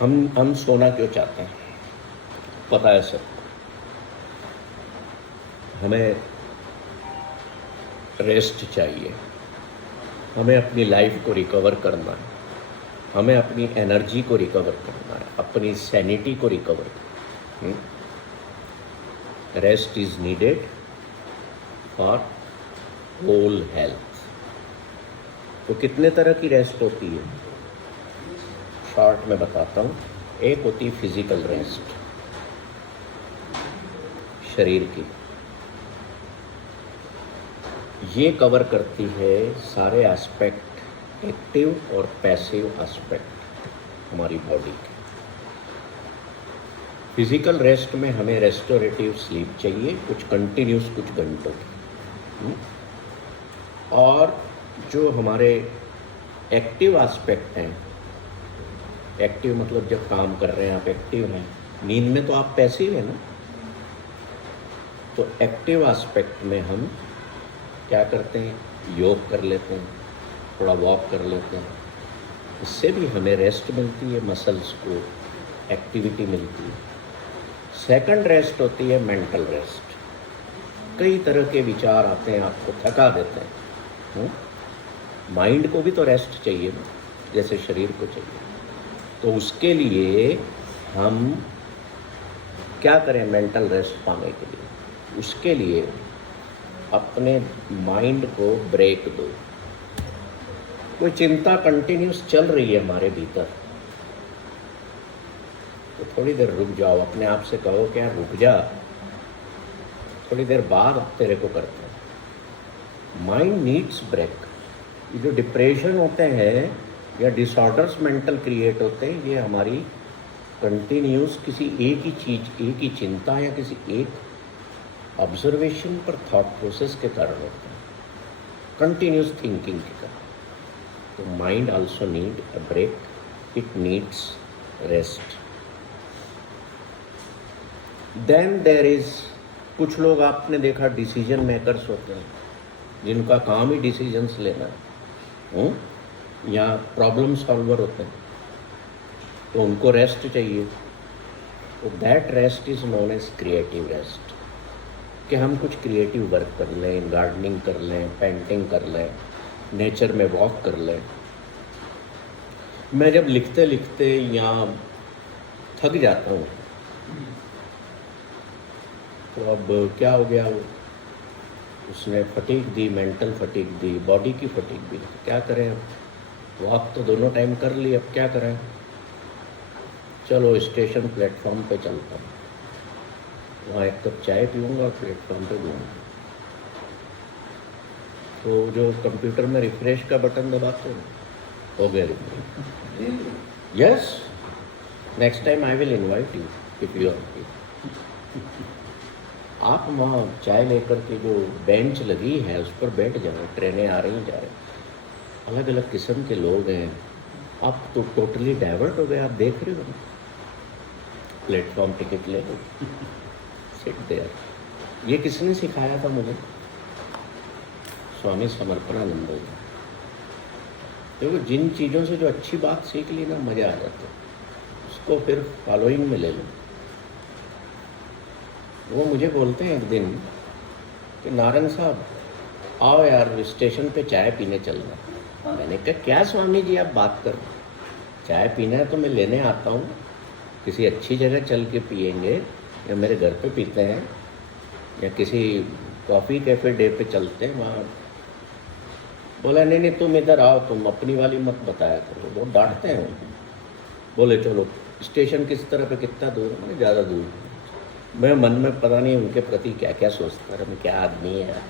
हम सोना क्यों चाहते हैं? पता है सर, हमें रेस्ट चाहिए, हमें अपनी लाइफ को रिकवर करना है, हमें अपनी एनर्जी को रिकवर करना है, अपनी सैनिटी को रिकवर करना है। Rest is needed for whole health. तो कितने तरह की रेस्ट होती है? शॉर्ट में बताता हूँ। एक होती है फिजिकल रेस्ट, शरीर की, ये कवर करती है सारे एस्पेक्ट, एक्टिव और पैसिव एस्पेक्ट हमारी बॉडी के। फिजिकल रेस्ट में हमें रेस्टोरेटिव स्लीप चाहिए, कुछ कंटिन्यूस, कुछ घंटों की। और जो हमारे एक्टिव एस्पेक्ट हैं, एक्टिव मतलब जब काम कर रहे हैं आप एक्टिव हैं, नींद में तो आप पैसिव हैं ना। तो एक्टिव एस्पेक्ट में हम क्या करते हैं? योग कर लेते हैं, थोड़ा वॉक कर लेते हैं, इससे भी हमें रेस्ट मिलती है, मसल्स को एक्टिविटी मिलती है। सेकंड रेस्ट होती है मेंटल रेस्ट। कई तरह के विचार आते हैं, आपको थका देते हैं। माइंड को भी तो रेस्ट चाहिए ना, जैसे शरीर को चाहिए। तो उसके लिए हम क्या करें मेंटल रेस्ट पाने के लिए? उसके लिए अपने माइंड को ब्रेक दो। कोई चिंता कंटिन्यूस चल रही है हमारे भीतर, तो थोड़ी देर रुक जाओ, अपने आप से कहो कि यार रुक जा, थोड़ी देर बाद तेरे को करते हैं। Mind needs break. ये जो डिप्रेशन होते हैं या डिसऑर्डर्स मेंटल क्रिएट होते हैं, ये हमारी कंटिन्यूस किसी एक ही चीज़, एक ही चिंता या किसी एक ऑब्जर्वेशन पर थॉट प्रोसेस के कारण होता है, कंटिन्यूस थिंकिंग के कारण। तो mind also need a break, it needs rest. Then there is, कुछ लोग आपने देखा डिसीजन मेकर्स होते हैं, जिनका काम ही डिसीजंस लेना है, या प्रॉब्लम सॉल्वर होते हैं, तो उनको रेस्ट चाहिए। तो that rest is known as creative rest, कि हम कुछ क्रिएटिव वर्क कर लें, गार्डनिंग कर लें, पेंटिंग कर लें, नेचर में वॉक कर लें। मैं जब लिखते लिखते या थक जाता हूँ, तो अब क्या हो गया, उसने फटीग दी, मेंटल फटीग दी, बॉडी की फटीग दी, तो क्या करें? अब वॉक तो दोनों टाइम कर ली, अब क्या करें? चलो स्टेशन प्लेटफॉर्म पे चलता हूँ, वहाँ एक कप चाय पीऊँगा और प्लेटफॉर्म पे घूमूँगा। तो जो कंप्यूटर में रिफ्रेश का बटन दबाते हो, हो गया refresh. Yes, next time I will invite you if you are. आप वहाँ चाय लेकर के जो बेंच लगी है उस पर बैठ जाओ, ट्रेनें आ रही जा रही, अलग अलग किस्म के लोग हैं, आप तो टोटली डाइवर्ट हो गए। आप देख रहे हो ना, प्लेटफॉर्म टिकट ले लो, सिट देयर। ये किसने सिखाया था मुझे? स्वामी समर्पणानंद जी। देखो, जिन चीज़ों से जो अच्छी बात सीख ली ना, मज़ा आ जाता है, उसको फिर फॉलोइंग में ले लो। वो मुझे बोलते हैं एक दिन कि नारायण साहब आओ यार, स्टेशन पे चाय पीने चलना। मैंने कहा क्या स्वामी जी आप बात कर, चाय पीना है तो मैं लेने आता हूँ, किसी अच्छी जगह चल के पियेंगे, या मेरे घर पे पीते हैं, या किसी कॉफ़ी कैफ़े डे पे चलते हैं वहाँ। बोला नहीं नहीं, तुम इधर आओ, तुम अपनी वाली मत बताया करो, बहुत डांटते हैं। बोले चलो, स्टेशन किस तरह पे, कितना दूर है? मैंने ज़्यादा दूर। मैं मन में पता नहीं उनके प्रति क्या क्या सोचता रहा, मैं क्या आदमी है यार।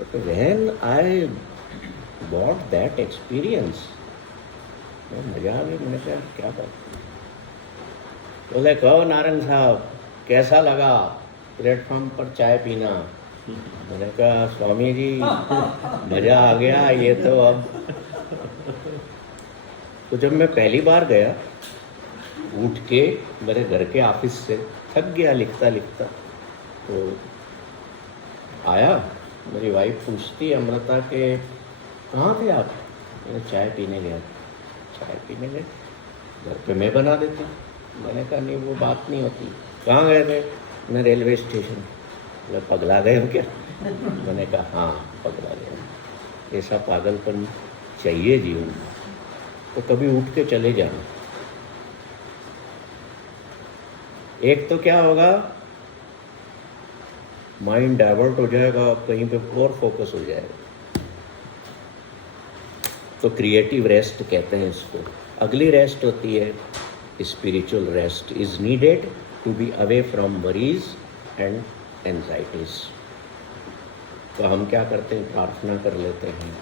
But when I got that experience, मजा आ गया। मैंने कहा क्या बात। बोले कहो नारायण साहब कैसा लगा प्लेटफॉर्म पर चाय पीना? मैंने कहा स्वामी जी मज़ा आ गया, ये तो अब। तो जब मैं पहली बार गया, उठ के मेरे घर के ऑफिस से, थक गया लिखता लिखता, तो आया, मेरी वाइफ पूछती अमृता के कहाँ थे आप? मैंने चाय पीने गया। चाय पीने गए? घर पे मैं बना देती हूँ। मैंने कहा नहीं वो बात नहीं होती। कहाँ गए थे? मैं रेलवे स्टेशन। बोले पगला गए हो क्या? मैंने कहा हाँ पगला गए हूँ। ऐसा पागलपन चाहिए जीवन में तो कभी उठ के चले जाना। एक तो क्या होगा, माइंड डाइवर्ट हो जाएगा, कहीं पे और फोकस हो जाएगा। तो क्रिएटिव रेस्ट कहते हैं इसको। अगली रेस्ट होती है spiritual rest is needed to be away from worries and anxieties. तो हम क्या करते हैं, प्रार्थना कर लेते हैं,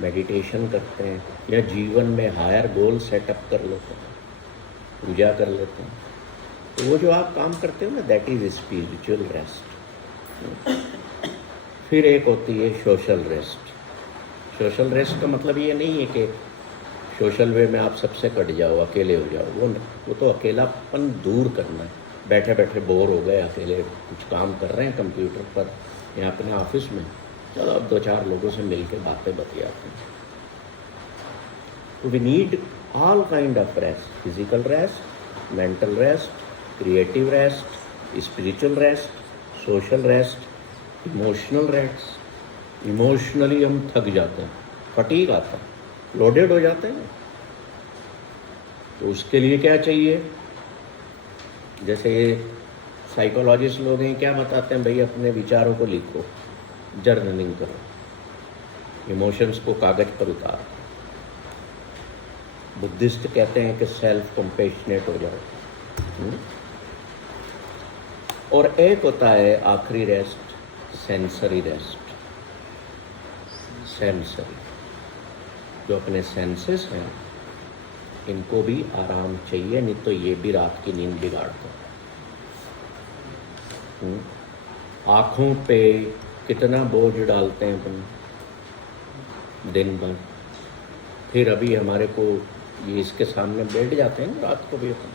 मेडिटेशन करते हैं, या जीवन में हायर गोल सेटअप कर लेते हैं, पूजा कर लेते हैं। तो वो जो आप काम करते हो ना, दैट इज स्पिरिचुअल रेस्ट। फिर एक होती है सोशल रेस्ट। सोशल रेस्ट का मतलब ये नहीं है कि सोशल वे में आप सबसे कट जाओ, अकेले हो जाओ, वो तो अकेलापन दूर करना है। बैठे बैठे बोर हो गए, अकेले कुछ काम कर रहे हैं कंप्यूटर पर या अपने ऑफिस में, चलो अब 2-4 लोगों से मिल के बातें बतियाते हैं। तो we need all kind of rest, physical rest, mental rest, creative rest, spiritual rest, social rest, emotional rest. Emotionally हम थक जाते हैं, फटीग आता है, लोडेड हो जाते हैं। तो उसके लिए क्या चाहिए, जैसे साइकोलॉजिस्ट लोग हैं क्या बताते हैं, भाई अपने विचारों को लिखो, जर्नलिंग करो, इमोशंस को कागज पर उतारो। बुद्धिस्ट कहते हैं कि सेल्फ कंपैशनेट हो जाओ। और एक होता है आखिरी रेस्ट, सेंसरी रेस्ट। सेंसरी, जो अपने सेंसेस हैं इनको भी आराम चाहिए, नहीं तो ये भी रात की नींद बिगाड़ते हैं। आँखों पे कितना बोझ डालते हैं अपन दिन भर, फिर अभी हमारे को ये इसके सामने बैठ जाते हैं रात को भी अपन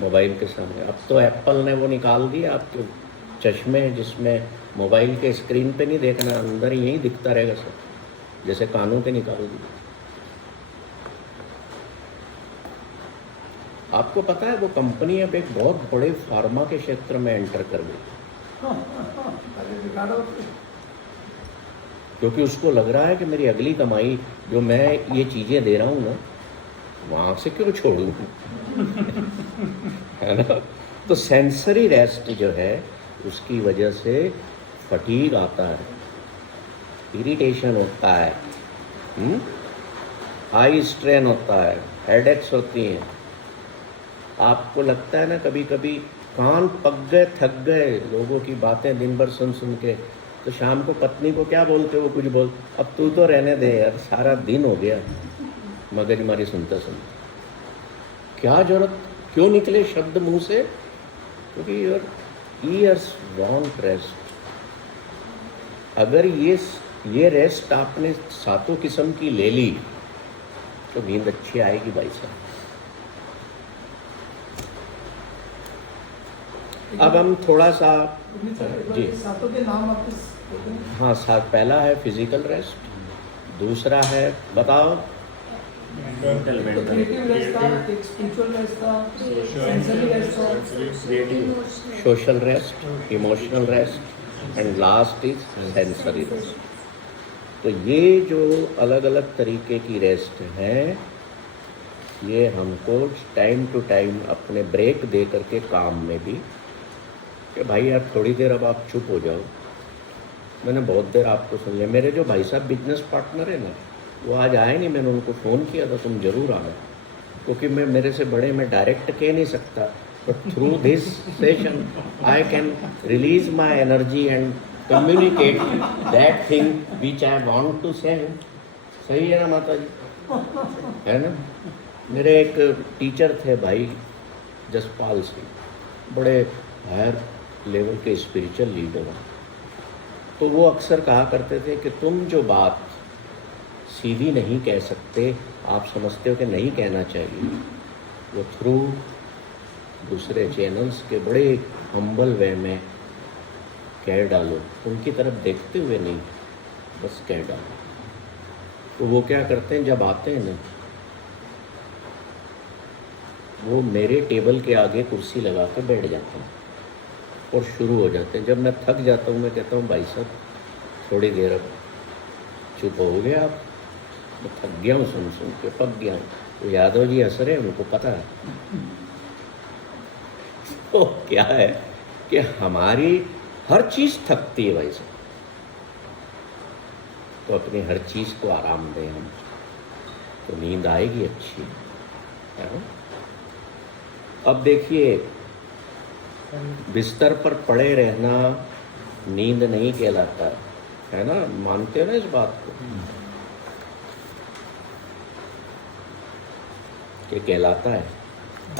मोबाइल के सामने। अब तो एप्पल ने वो निकाल दिया आपके चश्मे, जिसमें मोबाइल के स्क्रीन पे नहीं देखना, अंदर ही यही दिखता रहेगा सब, जैसे कानों के निकाल दिए। आपको पता है वो कंपनी अब एक बहुत बड़े फार्मा के क्षेत्र में एंटर कर गई, क्योंकि उसको लग रहा है कि मेरी अगली कमाई जो मैं ये चीज़ें दे रहा हूँ ना, वहाँ से क्यों छोड़ूँ है ना। तो सेंसरी रेस्ट जो है उसकी वजह से फटीग आता है, इरिटेशन होता है, हाई स्ट्रेन होता है, हेडेक्स होती हैं। आपको लगता है ना कभी कभी कान पक गए, थक गए लोगों की बातें दिन भर सुन सुन के, तो शाम को पत्नी को क्या बोलते हो, कुछ बोल, अब तू तो रहने दे यार, सारा दिन हो गया मगजमारी सुनते सुनते। क्या जरूरत, क्यों निकले शब्द मुंह से, क्योंकि योर ईयर्स वांट रेस्ट। अगर ये रेस्ट आपने 7 किस्म की ले ली तो नींद अच्छी आएगी भाई साहब। अब हम थोड़ा सा जी, सातों के नाम वापस। हाँ, साथ पहला है फिजिकल रेस्ट, दूसरा है बताओ क्रिएटिव रेस्ट था, एक स्पिरिचुअल रेस्ट था, सेंसरी रेस्ट था, social rest, emotional rest and last is sensory rest. तो ये जो अलग अलग तरीके की रेस्ट हैं, ये हमको टाइम टू टाइम अपने ब्रेक दे करके काम में भी, कि भाई यार थोड़ी देर अब आप चुप हो जाओ, मैंने बहुत देर आपको सुन लिया। मेरे जो भाई साहब बिजनेस पार्टनर है ना, वो आज आए नहीं, मैंने उनको फ़ोन किया था तुम ज़रूर आना, क्योंकि मैं मेरे से बड़े मैं डायरेक्ट कह नहीं सकता, but through this session I can release my energy and communicate that thing which I want to say. सही है ना माता जी, है ना। मेरे एक टीचर थे भाई जसपाल सिंह, बड़े हायर लेवल के स्पिरिचुअल लीडर हैं, तो वो अक्सर कहा करते थे कि तुम जो बात सीधी नहीं कह सकते, आप समझते हो कि नहीं कहना चाहिए, वो थ्रू दूसरे चैनल्स के बड़े हम्बल वे में कह डालो, उनकी तरफ देखते हुए नहीं, बस कह डालो। तो वो क्या करते हैं, जब आते हैं ना वो मेरे टेबल के आगे कुर्सी लगा कर बैठ जाते हैं और शुरू हो जाते हैं। जब मैं थक जाता हूँ मैं कहता हूँ भाई साहब थोड़ी देर अब चुप हो गया आप, मैं थक गया हूँ सुन सुन के, पक गया हूँ। तो यादव जी हंस रहे हैं, उनको पता है। तो क्या है कि हमारी हर चीज़ थकती है भाई साहब, तो अपनी हर चीज़ को आराम दें हम, तो नींद आएगी अच्छी है ना? अब देखिए, बिस्तर पर पड़े रहना नींद नहीं कहलाता है ना? मानते हो ना इस बात को कि कहलाता है?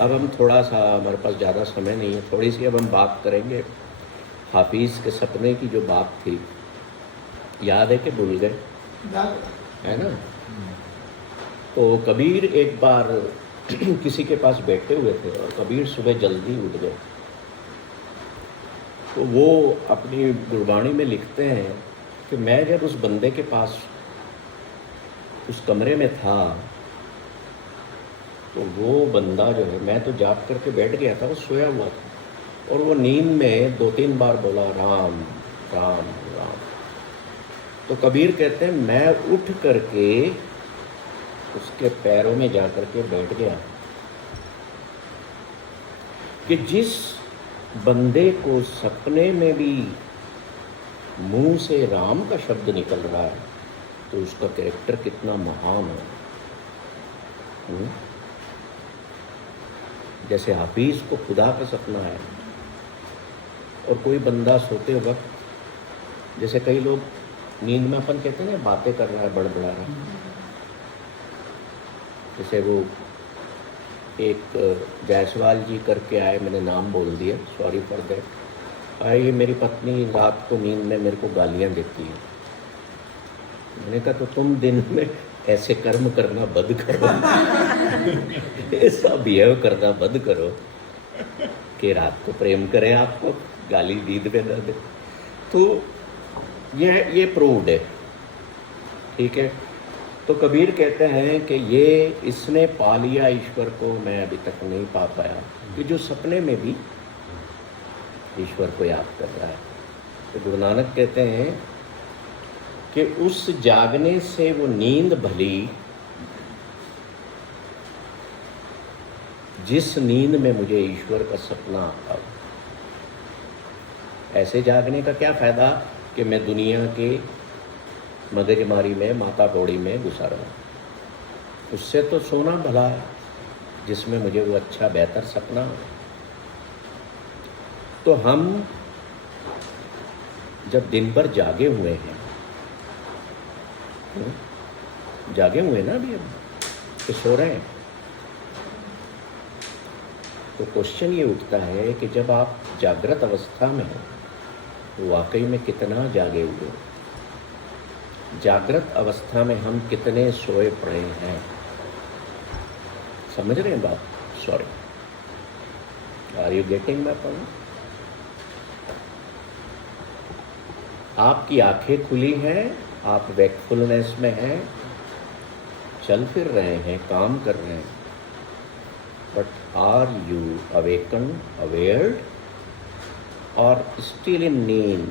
अब हम थोड़ा सा, हमारे पास ज़्यादा समय नहीं है, थोड़ी सी अब हम बात करेंगे हाफिज़ के सपने की। जो बात थी याद है कि भूल गए, है ना? तो कबीर एक बार किसी के पास बैठे हुए थे और कबीर सुबह जल्दी उठ गए। तो वो अपनी गुरबाणी में लिखते हैं कि मैं जब उस बंदे के पास उस कमरे में था तो वो बंदा जो है, मैं तो जाग करके बैठ गया था, वो सोया हुआ था और वो नींद में 2-3 बार बोला राम राम राम। तो कबीर कहते हैं मैं उठ करके उसके पैरों में जा करके बैठ गया कि जिस बंदे को सपने में भी मुंह से राम का शब्द निकल रहा है तो उसका कैरेक्टर कितना महान है। जैसे हाफिज़ को खुदा का सपना है और कोई बंदा सोते वक्त, जैसे कई लोग नींद में अपन कहते हैं ना बातें कर रहा है, बड़बड़ा रहा है। जैसे वो एक जायसवाल जी करके आए, मैंने नाम बोल दिया, सॉरी फॉर दैट। ये मेरी पत्नी रात को नींद में मेरे को गालियाँ देती है। मैंने कहा तो तुम दिन में ऐसे कर्म करना बंद करो, ऐसा बिहेव करना बंद करो कि रात को प्रेम करे, आपको गाली नींद में न दे। तो ये प्रूव्ड है, ठीक है। तो कबीर कहते हैं कि ये इसने पा लिया ईश्वर को, मैं अभी तक नहीं पा पाया, कि जो सपने में भी ईश्वर को याद कर रहा है। तो गुरु नानक कहते हैं कि उस जागने से वो नींद भली जिस नींद में मुझे ईश्वर का सपना आता। ऐसे जागने का क्या फ़ायदा कि मैं दुनिया के मगजमारी में, माता कौड़ी में घुसा रहा हूँ। उससे तो सोना भला है जिसमें मुझे वो अच्छा बेहतर सपना हो। तो हम जब दिन भर जागे हुए हैं, जागे हुए ना अभी हम, तो सो रहे हैं, तो क्वेश्चन ये उठता है कि जब आप जागृत अवस्था में हो तो वाकई में कितना जागे हुए हो? जागृत अवस्था में हम कितने सोए पड़े हैं? समझ रहे हैं बात? Sorry, are you getting my point? आपकी आंखें खुली हैं, आप वेकफुलनेस में हैं, चल फिर रहे हैं, काम कर रहे हैं, but are you awaken, awared और स्टिल इन नींद?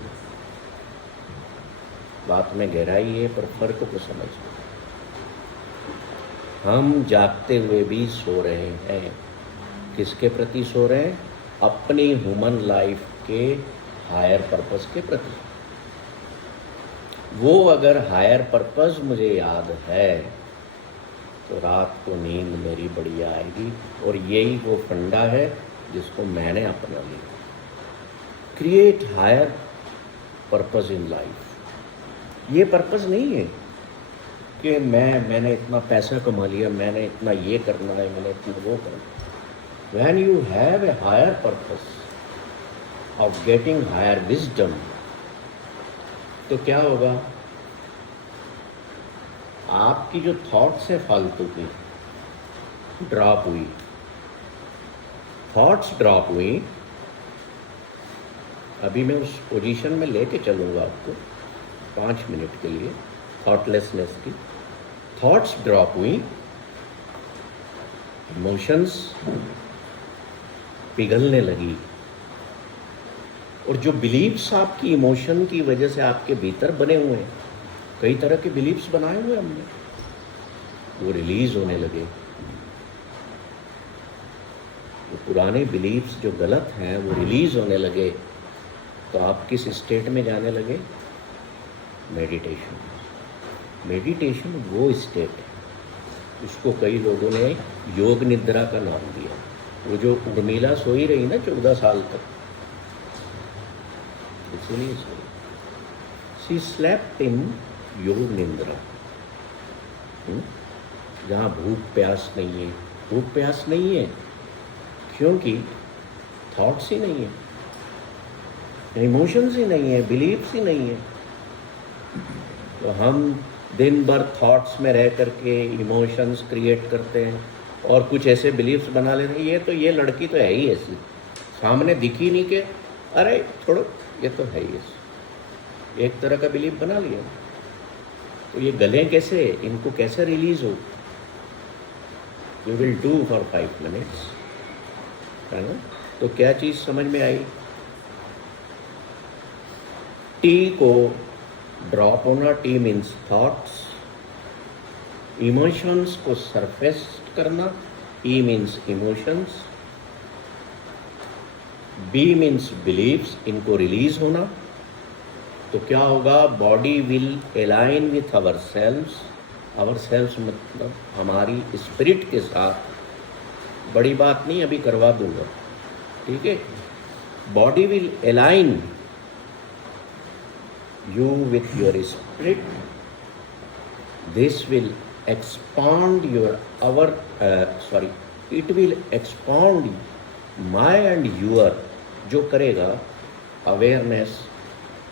बात में गहराई है, पर फर्क को समझो। हम जागते हुए भी सो रहे हैं। किसके प्रति सो रहे हैं? अपनी ह्यूमन लाइफ के हायर पर्पस के प्रति। वो अगर हायर पर्पस मुझे याद है तो रात को नींद मेरी बढ़िया आएगी। और यही वो फंडा है जिसको मैंने अपना लिया। Create higher purpose in life. ये पर्पस नहीं है कि मैंने इतना पैसा कमा लिया, मैंने इतना ये करना है, मैंने इतना वो करना। When you have a higher purpose of getting higher wisdom, तो क्या होगा? आपकी जो थॉट्स है फालतू की ड्रॉप हुई, थॉट्स ड्रॉप हुई। अभी मैं उस पोजीशन में लेके चलूँगा आपको 5 मिनट के लिए, थॉटलेसनेस की। थॉट्स ड्रॉप हुई, इमोशंस पिघलने लगी। और जो बिलीव्स आपकी इमोशन की वजह से आपके भीतर बने हुए हैं, कई तरह के बिलीव्स बनाए हुए हमने, वो रिलीज होने लगे। वो पुराने बिलीव्स जो गलत हैं वो रिलीज होने लगे। तो आप किस स्टेट में जाने लगे? मेडिटेशन। मेडिटेशन वो स्टेट है, उसको कई लोगों ने योग निद्रा का नाम दिया। वो जो उर्मिला सोई रही ना 14 साल तक, इसीलिए सोई। शी स्लेप्ट इन योग निद्रा। जहाँ भूख प्यास नहीं है, भूख प्यास नहीं है क्योंकि थॉट्स ही नहीं है, इमोशंस ही नहीं है, बिलीव्स ही नहीं है। तो हम दिन भर थॉट्स में रह करके इमोशंस क्रिएट करते हैं और कुछ ऐसे बिलीव्स बना लेते हैं, ये लड़की तो है ही ऐसी, सामने दिखी नहीं के अरे छोड़ो ये तो है ही ऐसी, एक तरह का बिलीव बना लिया। तो ये गले कैसे, इनको कैसे रिलीज हो? We will do for 5 minutes, है ना? तो क्या चीज़ समझ में आई? टी को ड्रॉप होना, टी मीन्स थॉट्स। इमोशंस को सरफेस करना, E means emotions. B means beliefs, इनको रिलीज होना। तो क्या होगा? Body will align with ourselves. Ourselves मतलब हमारी स्पिरिट के साथ। बड़ी बात नहीं, अभी करवा दूंगा, ठीक है? Body will align you with your spirit. This will expand it will expand my and your, जो करेगा awareness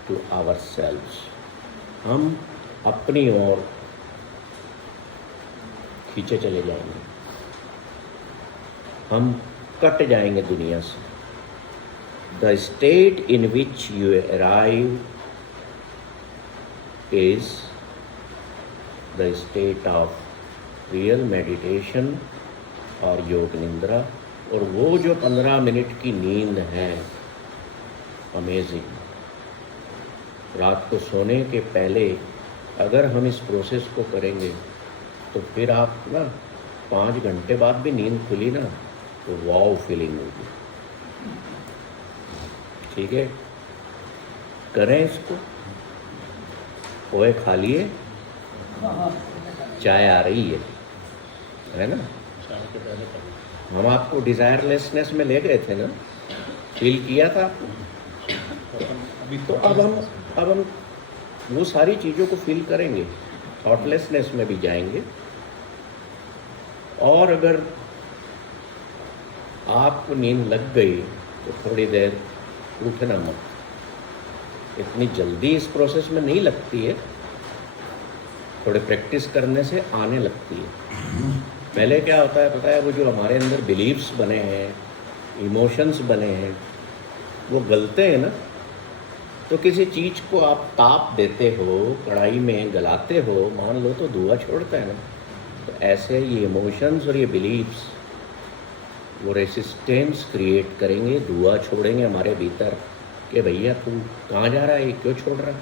to ourselves। हम अपनी ओर खींचे चले जाएंगे, हम कट जाएंगे दुनिया से। The state in which you arrive is the state of real meditation और योग निंद्रा। और वो जो 15 मिनट की नींद है, अमेजिंग। रात को सोने के पहले अगर हम इस प्रोसेस को करेंगे तो फिर आप ना 5 घंटे बाद भी नींद खुली ना तो वाव फीलिंग होगी, ठीक है? करें इसको। पोहे खा लिए, चाय आ रही है ना? हम आपको डिजायरलेसनेस में ले गए थे ना, फील किया था। तो अब हम वो सारी चीज़ों को फील करेंगे, थॉटलेसनेस में भी जाएंगे। और अगर आपको नींद लग गई तो थोड़ी देर उठना मत। इतनी जल्दी इस प्रोसेस में नहीं लगती है, थोड़े प्रैक्टिस करने से आने लगती है। पहले क्या होता है पता है? वो जो हमारे अंदर बिलीव्स बने हैं, इमोशंस बने हैं, वो गलते हैं ना। तो किसी चीज़ को आप ताप देते हो, कढ़ाई में गलाते हो, मान लो तो धुआं छोड़ता है ना। तो ऐसे ये इमोशंस और ये बिलीव्स वो रेसिस्टेंस क्रिएट करेंगे, धुआं छोड़ेंगे हमारे भीतर कि भैया तू कहाँ जा रहा है, क्यों छोड़ रहा है।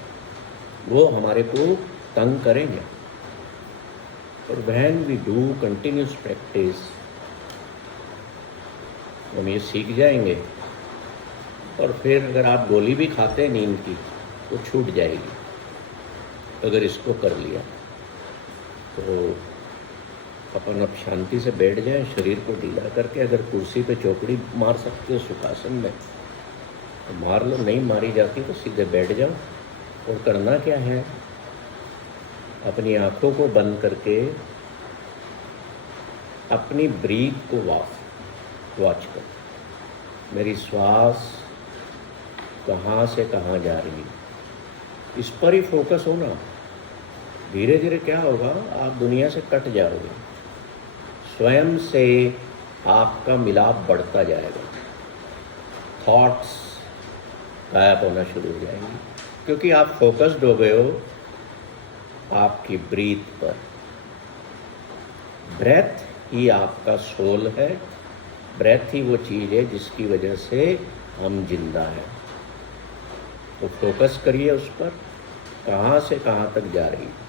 वो हमारे को तंग करेंगे। और when we do continuous practice हम ये सीख जाएंगे। और फिर अगर आप गोली भी खाते हैं नींद की तो छूट जाएगी, अगर इसको कर लिया तो। अपन अब शांति से बैठ जाएं, शरीर को ढीला करके। अगर कुर्सी पे चौकड़ी मार सकते हो सुखासन में तो मार लो, नहीं मारी जाती तो सीधे बैठ जाओ। और करना क्या है? अपनी आँखों को बंद करके अपनी ब्रीथ को वॉच करो। मेरी श्वास कहाँ से कहाँ जा रही है, इस पर ही फोकस होना। धीरे धीरे क्या होगा? आप दुनिया से कट जाओगे, स्वयं से आपका मिलाप बढ़ता जाएगा, थॉट्स गायब होना शुरू हो जाएंगी, क्योंकि आप फोकस्ड हो गए हो आपकी ब्रीथ पर। ब्रेथ ही आपका सोल है ब्रेथ ही वो चीज़ है जिसकी वजह से हम जिंदा हैं। तो फोकस करिए उस पर, कहाँ से कहाँ तक जा रही है।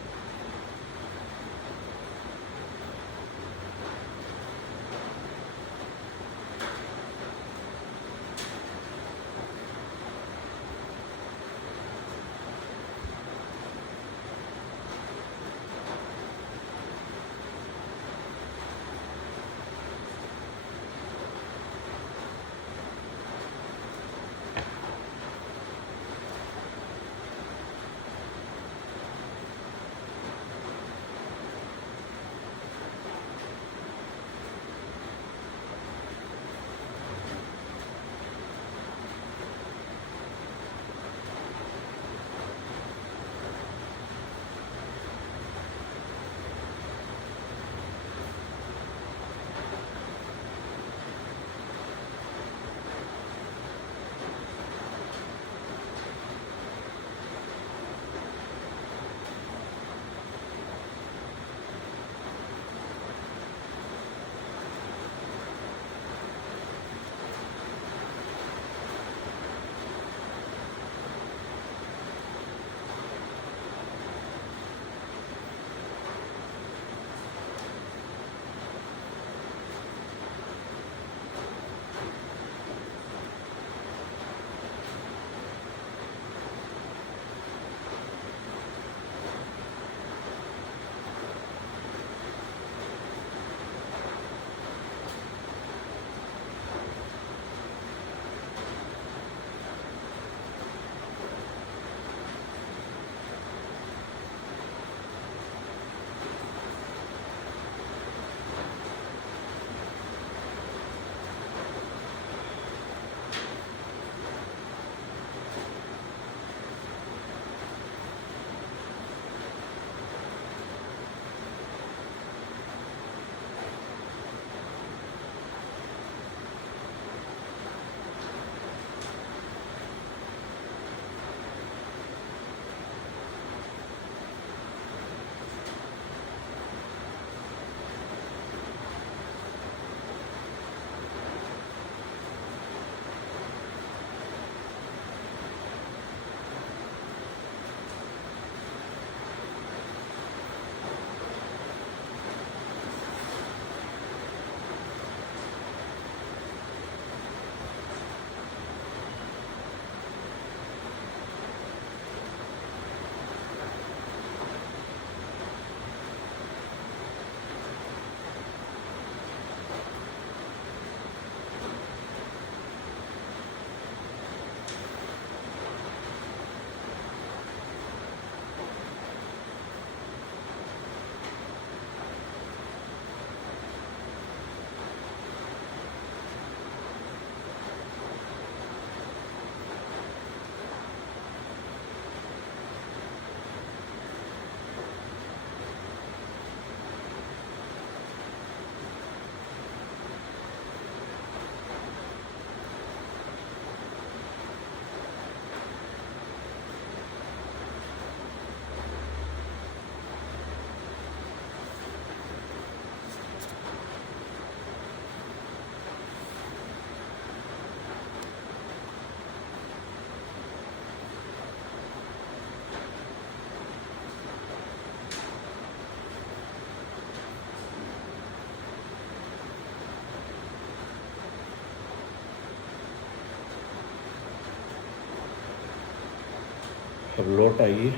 अब लौट आइए।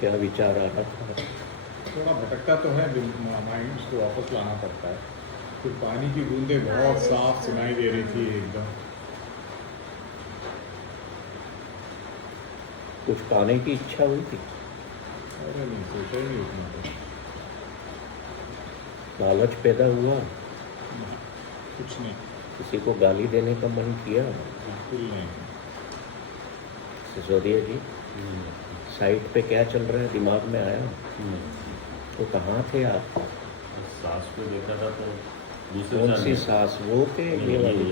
क्या विचार आ रहा था? थोड़ा भटकता तो है माइंड, उसको वापस लाना पड़ता है। फिर पानी की बूंदें बहुत साफ सुनाई दे रही थी एकदम। कुछ पाने की इच्छा हुई थी? अरे नहीं, सोचा ही नहीं उतना तो। लालच पैदा हुआ? कुछ नहीं, किसी को गाली देने का मन किया? बिल्कुल नहीं। सिसोदिया जी, साइट पे क्या चल रहा है दिमाग में आया? तो कहाँ थे आप? सास को देखा था तो दूसरे कौन साल सी में। सांस, वो के ये वाली?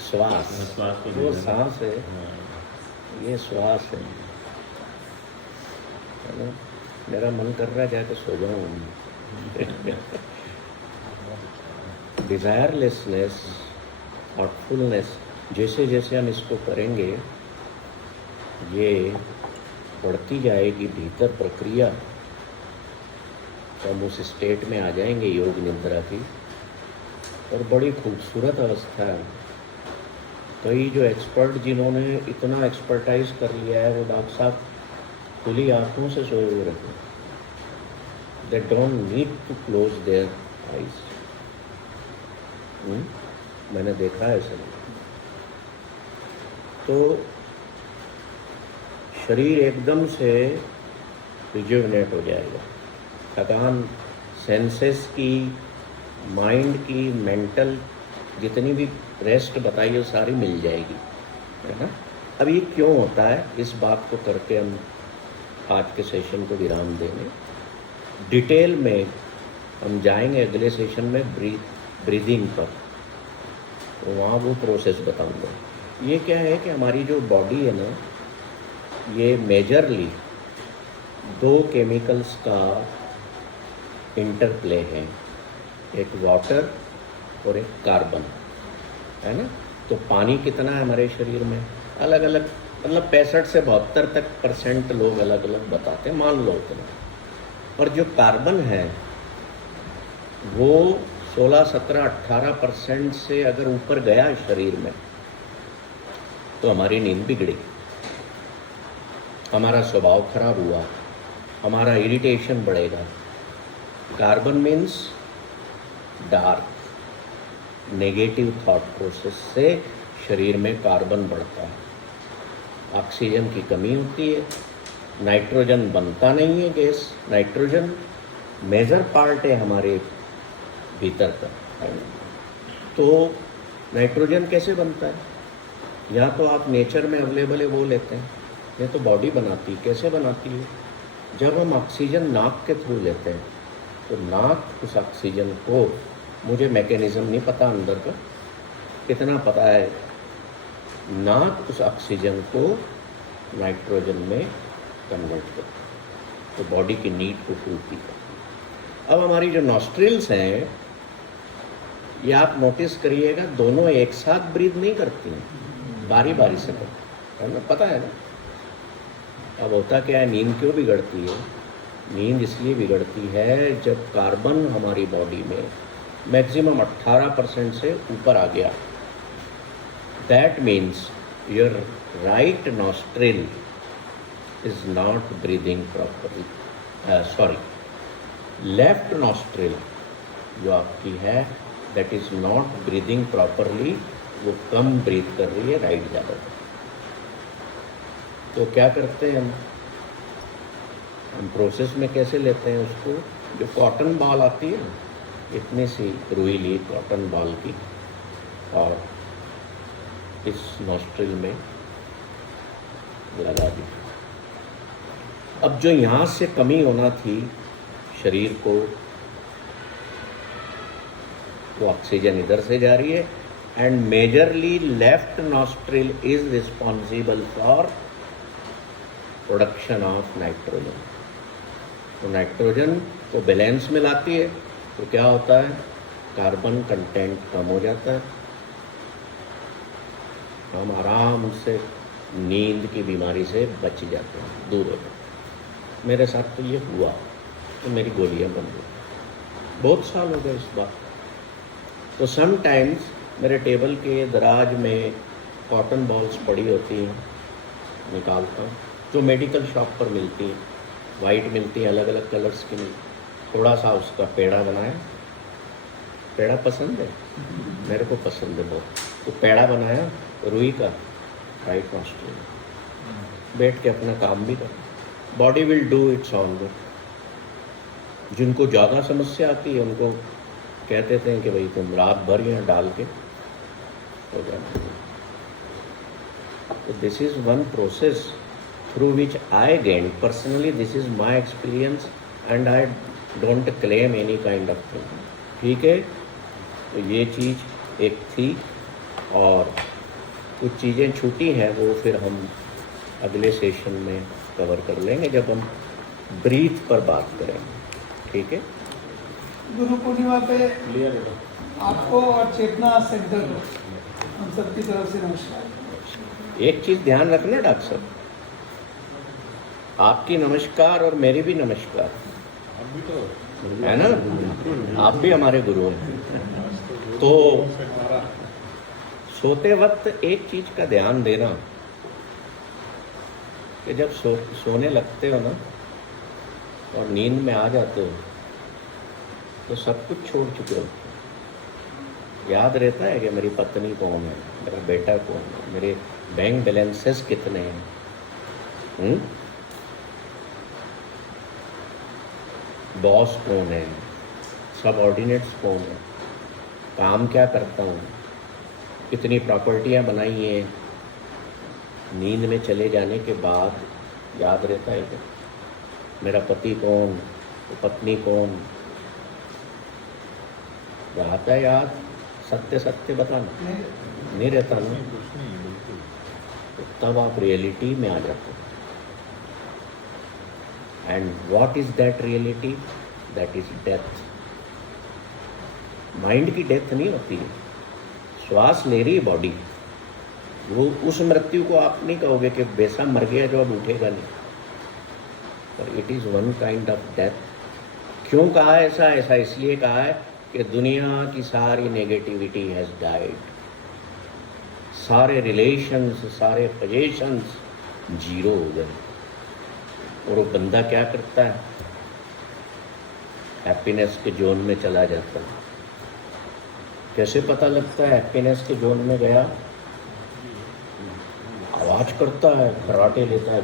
श्वास, श्वास को वो लेना। सांस है, हाँ। ये श्वास है ना? मेरा मन कर रहा है जाके सो जाऊं। डिजायरलेसनेस, थॉटफुलनेस, जैसे जैसे हम इसको करेंगे ये बढ़ती जाएगी भीतर प्रक्रिया, तो हम उस स्टेट में आ जाएंगे योग निद्रा की। और बड़ी खूबसूरत अवस्था है। कई जो एक्सपर्ट जिन्होंने इतना एक्सपर्टाइज कर लिया है वो डॉक्टर साहब खुली आंखों से सोए हुए रहते हैं। They don't need to close their eyes. मैंने देखा है सर। तो शरीर एकदम से रिजुविनेट हो जाएगा। थकान सेंसेस की, माइंड की, मेंटल जितनी भी रेस्ट बताई वो सारी मिल जाएगी, है ना। अब ये क्यों होता है, इस बात को करके हम आज के सेशन को विराम देंगे। डिटेल में हम जाएंगे अगले सेशन में ब्रीदिंग पर, तो वहाँ वो प्रोसेस बताऊंगा। ये क्या है कि हमारी जो बॉडी है ना, ये मेजरली 2 केमिकल्स का इंटरप्ले है, एक वाटर और एक कार्बन, है ना। तो पानी कितना है हमारे शरीर में, अलग अलग, मतलब 65 से 72 तक % लोग अलग अलग बताते हैं, मान लो उतना। और जो कार्बन है वो 16, 17, 18% से अगर ऊपर गया शरीर में तो हमारी नींद बिगड़ी, हमारा स्वभाव खराब हुआ, हमारा इरिटेशन बढ़ेगा। Carbon means dark, negative thought process से शरीर में कार्बन बढ़ता है। ऑक्सीजन की कमी होती है, नाइट्रोजन बनता नहीं है गैस। नाइट्रोजन मेजर पार्ट है हमारे भीतर का। तो नाइट्रोजन कैसे बनता है? या तो आप नेचर में अवेलेबल है वो लेते हैं, या तो बॉडी बनाती है। कैसे बनाती है? जब हम ऑक्सीजन नाक के थ्रू लेते हैं तो नाक उस ऑक्सीजन को, मुझे मैकेनिज्म नहीं पता अंदर का, कितना पता है, नाक उस ऑक्सीजन को नाइट्रोजन में कन्वर्ट करती है, तो बॉडी की नीड को पूर्ति करती है। अब हमारी जो नॉस्ट्रिल्स हैं, ये आप नोटिस करिएगा, दोनों एक साथ ब्रीथ नहीं करती हैं, बारी बारी से करती है, पता है ना। अब होता क्या है, नींद क्यों बिगड़ती है? नींद इसलिए बिगड़ती है जब कार्बन हमारी बॉडी में मैक्सिमम 18% से ऊपर आ गया। That means your right nostril is not breathing properly, sorry, left nostril जो आपकी है that is not breathing properly, वो कम ब्रीथ कर रही है, राइट ज़्यादा। तो क्या करते हैं हम प्रोसेस में कैसे लेते हैं उसको, जो कॉटन बॉल आती है ना, इतनी सी रुई ली कॉटन बॉल की, और इस नॉस्ट्रिल में लगा दी। अब जो यहाँ से कमी होना थी शरीर को, वो ऑक्सीजन इधर से जा रही है, and majorly left nostril is responsible for production of nitrogen. तो नाइट्रोजन को बैलेंस में लाती है, तो क्या होता है, कार्बन कंटेंट कम हो जाता है, हम आराम से नींद की बीमारी से बच जाते हैं, दूर हो जाते हैं। मेरे साथ तो ये हुआ, तो मेरी गोलियां बन गई, बहुत साल हो गए इस बात। तो समटाइम्स मेरे टेबल के दराज में कॉटन बॉल्स पड़ी होती हैं, निकालता हूँ, जो मेडिकल शॉप पर मिलती हैं, वाइट मिलती हैं, अलग अलग कलर्स की मिलती। थोड़ा सा उसका पेड़ा बनाया, पेड़ा पसंद है मेरे को, पसंद है बहुत, तो पेड़ा बनाया रुई का, राइट नॉस्ट्रिल, बैठ के अपना काम भी कर, body will do it's on good. जिनको ज़्यादा समस्या आती है उनको कहते थे कि भाई तुम रात भर यहाँ डाल के हो जाना। तो this is one process through which I gained, personally this is my experience, and I don't claim any kind of thing, ठीक है। तो ये चीज़ एक थी, और कुछ चीज़ें छूटी हैं वो फिर हम अगले सेशन में कवर कर लेंगे जब हम ब्रीथ पर बात करेंगे, ठीक है। गुरु पूर्णिमा पे क्लियर है। आपको और चेतना सेंटर को हम सबकी तरफ से नमस्कार। एक चीज़ ध्यान रखना डॉक्टर साहब, आपकी नमस्कार और मेरी भी नमस्कार, अभी तो है ना, आप भी हमारे गुरु हैं। तो से हमारा सोते वक्त एक चीज़ का ध्यान देना कि जब सोने लगते हो ना और नींद में आ जाते हो तो सब कुछ छोड़ चुके हो। याद रहता है कि मेरी पत्नी कौन है, मेरा बेटा कौन है, मेरे बैंक बैलेंसेस कितने हैं, बॉस कौन है, सबऑर्डिनेट्स कौन है, काम क्या करता हूँ, कितनी प्रॉपर्टियाँ बनाई हैं। नींद में चले जाने के बाद याद रहता है कि मेरा पति कौन, पत्नी कौन, रहता है याद? सत्य सत्य बताना नहीं रहता ना, कुछ नहीं बिल्कुल। तो तब आप रियलिटी में आ जाते हो। And what is that reality? That is death. Mind की डेथ नहीं होती है, श्वास ले रही है बॉडी, वो उस मृत्यु को आप नहीं कहोगे कि वैसा मर गया जो अब उठेगा नहीं, पर it is one kind of death. क्यों कहा ऐसा? ऐसा इसलिए कहा है कि दुनिया की सारी नेगेटिविटी हैज़ डाइड, सारे रिलेशंस, सारे पोजेशंस जीरो हो गए, और वो बंदा क्या करता है? हैप्पीनेस के जोन में चला जाता है। कैसे पता लगता है हैप्पीनेस के जोन में गया? आवाज़ करता है, खर्राटे लेता है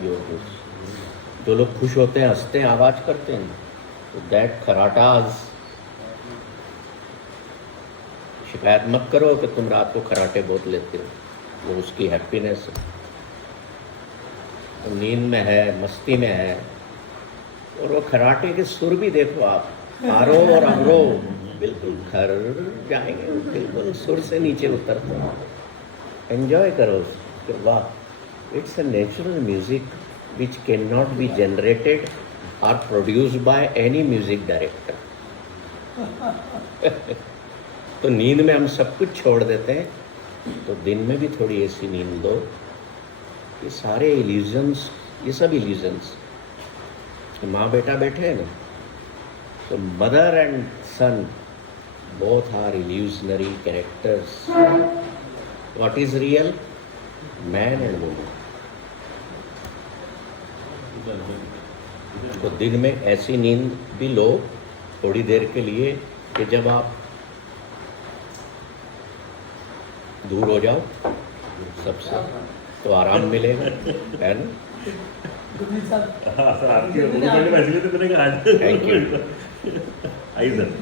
जो लोग खुश होते हैं, हंसते हैं, आवाज़ करते हैं, तो दैट खर्राटाज। शिकायत मत करो कि तुम रात को खर्राटे बहुत लेते हो, वो उसकी हैप्पीनेस है। तो नींद में है, मस्ती में है, और वो खर्राटे के सुर भी देखो आप, आरो और अमरो बिल्कुल खर जाएंगे, बिल्कुल सुर से नीचे उतरते। एंजॉय करो कि वाह, it's a natural music which can not be generated और produced by any music director. तो नींद में हम सब कुछ छोड़ देते हैं, तो दिन में भी थोड़ी ऐसी नींद लो, ये सारे इल्यूजन्स, ये सब इल्यूजन्स, माँ बेटा बैठे हैं ना, तो mother and son both are illusionary characters. What is real? Man and woman. तो दिन में ऐसी नींद भी लो थोड़ी देर के लिए कि जब आप दूर हो जाओ सबसे, तो आराम मिलेगा, है ना। गुरमीत साहब, हाँ सर, आपके वो मैंने इसलिए तो मैंने कहा आज थैंक यू। I sir.